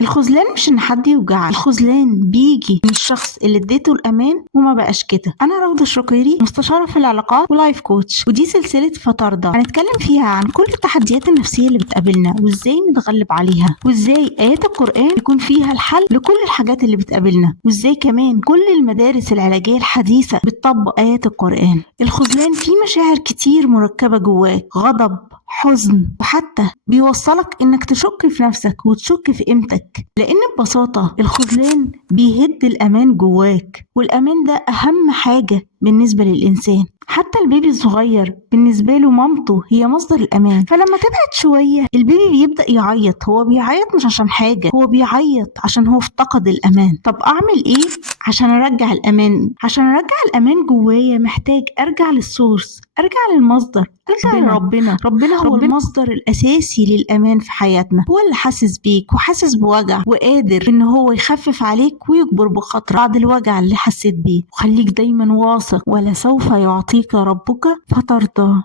الخذلان مش ان حد يوجعك، الخذلان بيجي من الشخص اللي اديته الامان وما بقاش كده. انا روضة الشقيري، مستشارة في العلاقات ولايف كوتش، ودي سلسلة فترضى هنتكلم فيها عن كل التحديات النفسية اللي بتقابلنا وازاي نتغلب عليها، وازاي ايات القرآن يكون فيها الحل لكل الحاجات اللي بتقابلنا، وازاي كمان كل المدارس العلاجية الحديثة بتطبق ايات القرآن. الخذلان فيه مشاعر كتير مركبة جواك، غضب، حزن، وحتى بيوصلك انك تشك في نفسك وتشك في قيمتك، لان ببساطة الخذلان بيهد الامان جواك، والامان ده اهم حاجة بالنسبة للانسان. حتى البيبي الصغير بالنسبة له مامته هي مصدر الأمان، فلما تبعد شوية البيبي بيبدأ يعيط. هو بيعيط مش عشان حاجة، هو بيعيط عشان هو افتقد الأمان. طب أعمل إيه عشان أرجع الأمان؟ عشان أرجع الأمان جوايا محتاج أرجع للسورس، أرجع للمصدر، أرجع لربنا. ربنا هو المصدر الأساسي للأمان في حياتنا، هو اللي حاسس بيك وحاسس بوجع وقادر إن هو يخفف عليك ويجبر بخاطر بعد الوجع اللي حسيت بيه. وخليك دايما واثق، ولسوف يعطيك ربك فترضى.